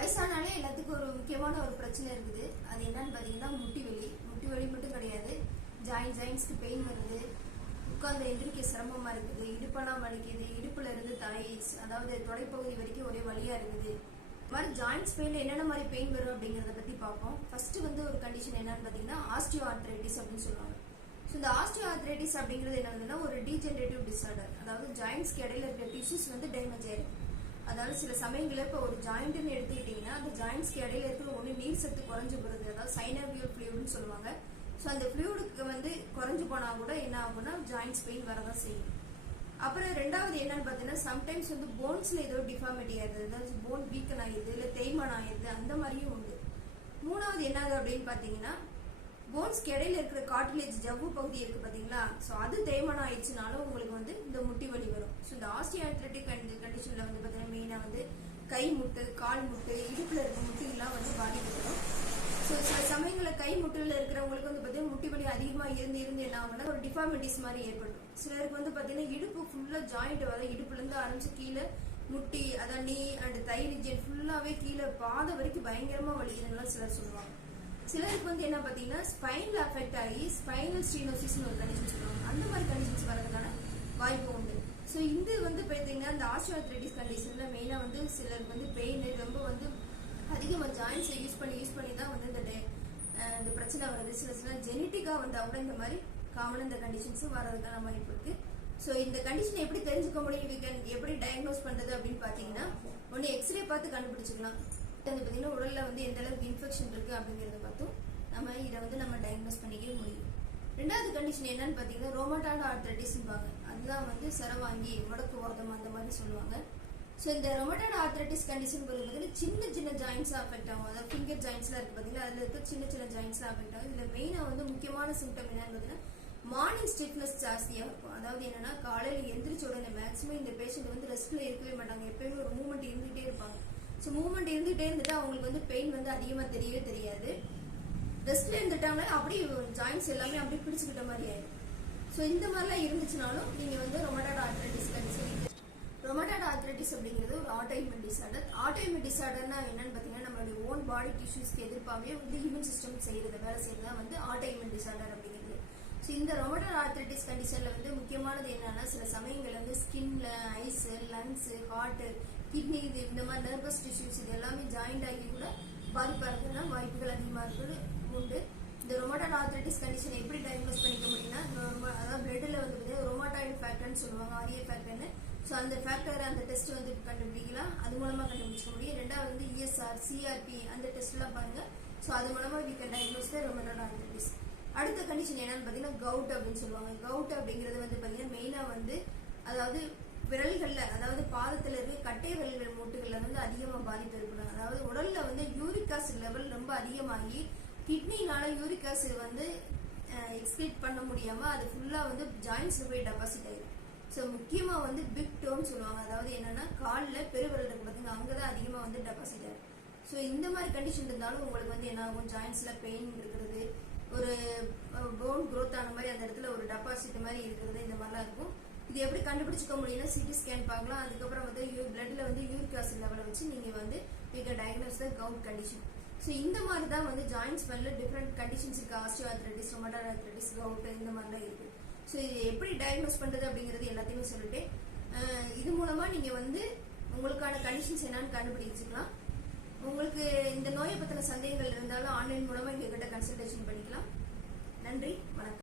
வயசானாலே எல்லாத்துக்கும் ஒரு முக்கியமான ஒரு பிரச்சனை இருக்குது. அது என்னன்னு பார்த்தீங்கன்னா முட்டி வலி. முட்டி வலி மட்டும் கிடையாது. ஜாயின் ஜாயின்ஸ்க்கு பெயின் வருது. உட்காந்து எந்திரிக்க சிரமமாக இருக்குது. இடுப்பெல்லாம் வலிக்குது. இடுப்புல இருந்து தலை அதாவது தொடைப்பகுதி வரைக்கும் ஒரே வழியாக இருக்குது. மாதிரி ஜாயின்ஸ் பெயினில் என்னென்ன மாதிரி பெயின் வரும் அப்படிங்கிறத பற்றி பார்ப்போம். ஃபஸ்ட்டு வந்து ஒரு கண்டிஷன் என்னன்னு பார்த்தீங்கன்னா ஆஸ்டியோ ஆர்த்ரைட்டிஸ் அப்படின்னு சொல்லுவாங்க. ஸோ இந்த ஆஸ்டியோ ஆர்த்ரைட்டிஸ் அப்படிங்கிறது என்னதுன்னா ஒரு டீஜென்ரேட்டிவ் டிசார்டர் அதாவது ஜாயின்ஸ்க்கு இடையில இருக்கிற டிஷ்யூஸ் வந்து டேமேஜ் ஆயிருக்கு அதாவது சில சமயங்களில் இப்போ ஒரு ஜாயிண்ட்னு எடுத்துக்கிட்டிங்கன்னா அந்த ஜாயின்ஸ்க்கு இடையில இருக்கிற ஒன்று நீர் சத்து குறைஞ்சு போகிறது அதாவது சைனவியல் ஃப்ளூயிட்னு சொல்லுவாங்க. ஸோ அந்த ஃப்ளூயிடுக்கு வந்து குறைஞ்சு போனால் கூட என்ன ஆகும்னா ஜாயின்ஸ் பெயின் வரதான் செய்யும். அப்புறம் ரெண்டாவது என்னன்னு பார்த்தீங்கன்னா சம்டைம்ஸ் வந்து போன்ஸில் ஏதோ டிஃபார்மிட்டி ஆயிடுது. அதாவது போன் வீக்கன் ஆயிடுது இல்லை தேய்மான் ஆயிடுது அந்த மாதிரியும் உண்டு. மூணாவது என்னது அப்படின்னு பார்த்தீங்கன்னா போன்ஸ்க்கு இடையில இருக்கிற காட்டிலேஜ் ஜவ்வு பகுதி இருக்கு பாத்தீங்களா ஸோ அது தேய்மானம் ஆயிடுச்சுனாலும் உங்களுக்கு வந்து இந்த முட்டி வலி ஸோ இந்த ஆஸ்டியாத்லட்டிக் கண்டிஷனில் வந்து பார்த்தீங்கன்னா மெயினாக வந்து கை முட்டு கால் முட்டு இடுப்பில் இருக்க முட்டிலாம் வந்து பாதிக்கப்படும். ஸோ சில சமயங்களில் கை முட்டில் இருக்கிறவங்களுக்கு வந்து பார்த்தீங்கன்னா முட்டி வலி அதிகமாக இருந்து இருந்து என்ன ஆகும்னா ஒரு டிஃபார்மிட்டிஸ் மாதிரி ஏற்படும் சிலருக்கு வந்து பார்த்தீங்கன்னா இடுப்பு ஃபுல்லாக ஜாயிண்ட் வர இடுப்புலேருந்து ஆரம்பிச்சு கீழே முட்டி அதான் நீ அண்ட் தை ரிஜன் ஃபுல்லாகவே கீழே பாதை வரைக்கும் பயங்கரமாக வலிக்குதுன்னு சிலர் சொல்லுவாங்க. சிலருக்கு வந்து என்ன பார்த்தீங்கன்னா ஸ்பைனில் அஃபெக்ட் ஆகி ஸ்பைனல் ஸ்டீனோசிஸ்னு ஒரு கண்டிஷன் சொல்லுவாங்க. அந்த மாதிரி கண்டிஷன்ஸ் வரது இது வந்து பார்த்தீங்கன்னா இந்த ஆஸ்டியோஆர்த்ரைட்டிஸ் கண்டிஷனில் மெயினாக வந்து சிலருக்கு வந்து பெயின் ரொம்ப வந்து அதிகமாக ஜாயின்ஸை யூஸ் பண்ணி யூஸ் பண்ணி தான் வந்து இந்த டே- இந்த பிரச்சனை வருது. சில சில ஜெனட்டிக்காக வந்தால் கூட இந்த மாதிரி காமனாக இந்த கண்டிஷன்ஸும் வர்றதுக்கான வாய்ப்பு இருக்குது ஸோ இந்த கண்டிஷனை எப்படி தெரிஞ்சுக்க முடியும்? we எப்படி டயக்னோஸ் பண்ணுறது அப்படின்னு பார்த்தீங்கன்னா ஒன்று எக்ஸ்ரே பார்த்து கண்டுபிடிச்சிக்கலாம். வந்து பார்த்தீங்கன்னா உடலில் வந்து எந்த அளவுக்கு இன்ஃபெக்ஷன் இருக்குது அப்படிங்கிறத பார்த்தும் நம்ம இதை வந்து நம்ம டயக்னோஸ் பண்ணிக்கவே முடியும். ரெண்டாவது கண்டிஷன் என்னன்னு பார்த்தீங்கன்னா ரோமட்டாய்டு ஆர்த்ரைட்டிஸ்பாங்க அதுதான் வந்து சரவாங்கி முடக்குவாதம் அந்த மாதிரி சொல்லுவாங்க. ஸோ இந்த ரொமட்டாய்டு ஆர்த்ரைட்டிஸ் கண்டிஷன் பார்த்தீங்கன்னா சின்ன சின்ன ஜாயின்ஸ் அஃபெக்ட் ஆகும். அதாவது ஃபிங்கர் ஜாயின்ஸ்லாம் இருக்கு பார்த்தீங்கன்னா அதில் இருக்க சின்ன சின்ன ஜாயின்ஸ்லாம் அஃபெக்ட் ஆகும். இதில் மெயினாக வந்து முக்கியமான சிம்டம் என்னன்னு பார்த்தீங்கன்னா மார்னிங் ஸ்டிஃப்னஸ் ஜாஸ்தியாக இருக்கும். அதாவது என்னன்னா காலையில் எந்திரிச்ச உடனே மேக்ஸிமம் இந்த பேஷண்ட் வந்து ரெஸ்ட்டில் இருக்கவே மாட்டாங்க. எப்பயுமே ஒரு மூவ்மெண்ட் இருந்துகிட்டே இருப்பாங்க. ஸோ மூவ்மெண்ட் இருந்துகிட்டே இருந்துட்டு அவங்களுக்கு வந்து பெயின் வந்து அதிகமாக தெரியவே தெரியாது. ரெஸ்ட்ல இருந்துட்டாங்கன்னா அப்படியே ஜாயின்ஸ் எல்லாமே அப்படியே பிடிச்சுக்கிட்ட மாதிரி ஆயிடும் ஸோ இந்த மாதிரிலாம் இருந்துச்சுனாலும் நீங்க வந்து rheumatoid arthritis condition rheumatoid arthritis அப்படிங்கிறது ஒரு ஆட்டோஇம்யூன் டிசார்டர் ஆட்டோஇம்யூன் டிசார்டர்னா என்னன்னு பார்த்தீங்கன்னா நம்மளுடைய ஓன் பாடி டிஷ்யூஸ்க்கு எதிர்ப்பாகவே வந்து இம்யூன் சிஸ்டம் செய்யறது வேலை செய்யறது வந்து ஆட்டோஇம்யூன் டிசார்டர் அப்படிங்கிறது. ஸோ இந்த ரொமடாட் ஆர்த்ரைட்டிஸ் கண்டிஷன்ல வந்து முக்கியமானது என்னன்னா சில சமயங்கள் வந்து ஸ்கின்ல ஐஸ் லங்ஸ் ஹார்ட் கிட்னி இது இந்த மாதிரி நர்வஸ் டிஷ்யூஸ் இது எல்லாமே ஜாயிண்ட் ஆகி கூட பாதிப்பாக இருக்கிறதுனா வாய்ப்புகள் அதிகமாக இருக்குது. உண்டு. இந்த ரொமட்டாய்டு ஆர்த்ரைட்டிஸ் கண்டிஷனை எப்படி டயக்னோஸ் பண்ணிக்க முடியும்னா அதாவது பிளட்ல வந்து ரொமாட்டாய்டு ஃபேக்டர்னு சொல்லுவாங்க ஆரிய ஃபேக்டர்னு ஸோ அந்த ஃபேக்டர் அந்த டெஸ்ட் வந்து கண்டுபிடிக்கலாம். அது மூலமா கண்டுபிடிச்சிக்க முடியும். ரெண்டாவது வந்து இஎஸ்ஆர் சிஆர்பி அந்த டெஸ்ட் எல்லாம் பாருங்க. ஸோ அது மூலமா we can diagnose the rheumatoid arthritis அடுத்த கண்டிஷன் என்னன்னு பார்த்தீங்கன்னா கவுட் அப்படின்னு சொல்லுவாங்க. கவுட் அப்படிங்கிறது வந்து பார்த்தீங்கன்னா மெயினாக வந்து அதாவது விரல்களில் அதாவது பாதத்தில் இருக்க கட்டை விரல்கள் மூட்டுகளில் வந்து அதிகமாக பாதிப்பு ஏற்படும். அதாவது உடலில் வந்து யூரிக் ஆசிட் லெவல் ரொம்ப அதிகமாகி கிட்னினால யூரிக் ஆசிட் வந்து எக்ஸ்கிரீட் பண்ண முடியாம அது ஃபுல்லா வந்து ஜாயின்ஸ்ல போய் டெபாசிட் ஆயிடும் ஸோ முக்கியமாக வந்து பிக் டோன் சொல்லுவாங்க. அதாவது என்னன்னா காலில் பெருவிரல் இருக்கு பார்த்தீங்கன்னா அங்கதான் அதிகமாக வந்து டெபாசிட் ஆகும் ஸோ இந்த மாதிரி கண்டிஷன் இருந்தாலும் உங்களுக்கு வந்து என்ன ஆகும்? ஜாயின்ஸ்ல பெயின் இருக்கிறது ஒரு போன் க்ரோத் ஆன மாதிரி அந்த இடத்துல ஒரு டெபாசிட் மாதிரி இருக்கிறது இந்த மாதிரிலாம் இருக்கும். இது எப்படி கண்டுபிடிச்சிக்க முடியும்னா சிடி ஸ்கேன் பார்க்கலாம். அதுக்கப்புறம் வந்து யூ பிளட்ல வந்து யூரிக் ஆசிட் லெவலை வச்சு நீங்கள் வந்து you can diagnose the condition so இந்த மாதிரி தான் வந்து ஜாயின்ஸ் மேல டிஃப்ரெண்ட் கண்டிஷன்ஸ் இருக்கு. Osteoarthritis rheumatoid arthritis gout இந்த மாதிரிலாம் இருக்கு. ஸோ இது எப்படி டயக்னோஸ் பண்றது அப்படிங்கிறது எல்லாத்தையுமே சொல்லிட்டு இது மூலமா நீங்க வந்து உங்களுக்கான கண்டிஷன்ஸ் என்னன்னு கண்டுபிடிச்சிக்கலாம். உங்களுக்கு இந்த நோயை பத்தின சந்தேகங்கள் இருந்தாலும் ஆன்லைன் மூலமா எங்ககிட்ட கன்சல்டேஷன் பண்ணிக்கலாம். நன்றி வணக்கம்.